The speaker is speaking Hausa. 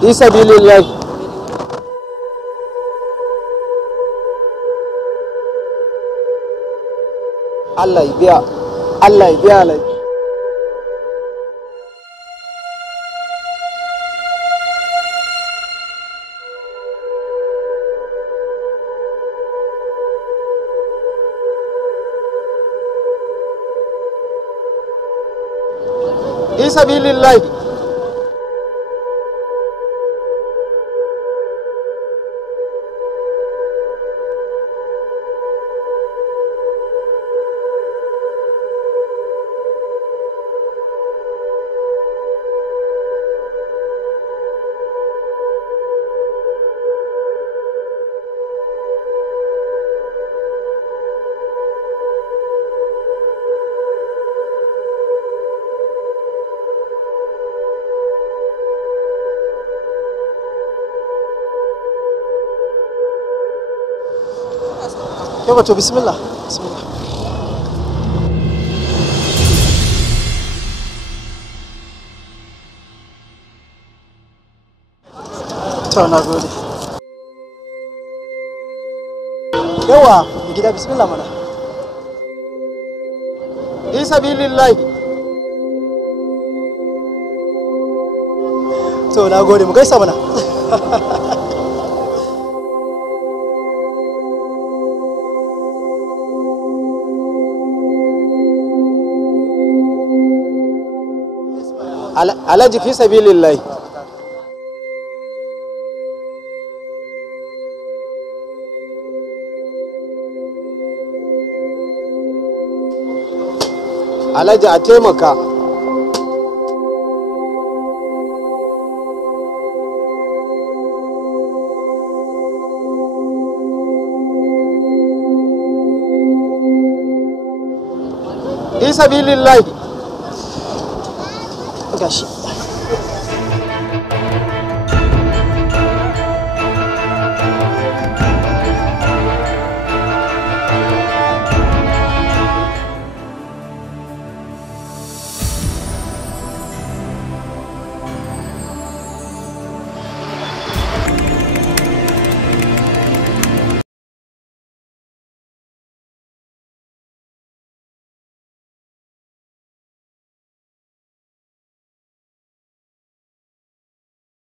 fi sabilillah. Allah ya biya, Allah ya biya lai. Fi sabilillah. Yawa to bismillah, bismillah. To na gode. Yawa gida bismillah mana. Fi sabilillah. To na gode mu gaisa mana. Alhaji fi sabilillah. Alhaji a taimaka. Fi sabilillah. Gashi.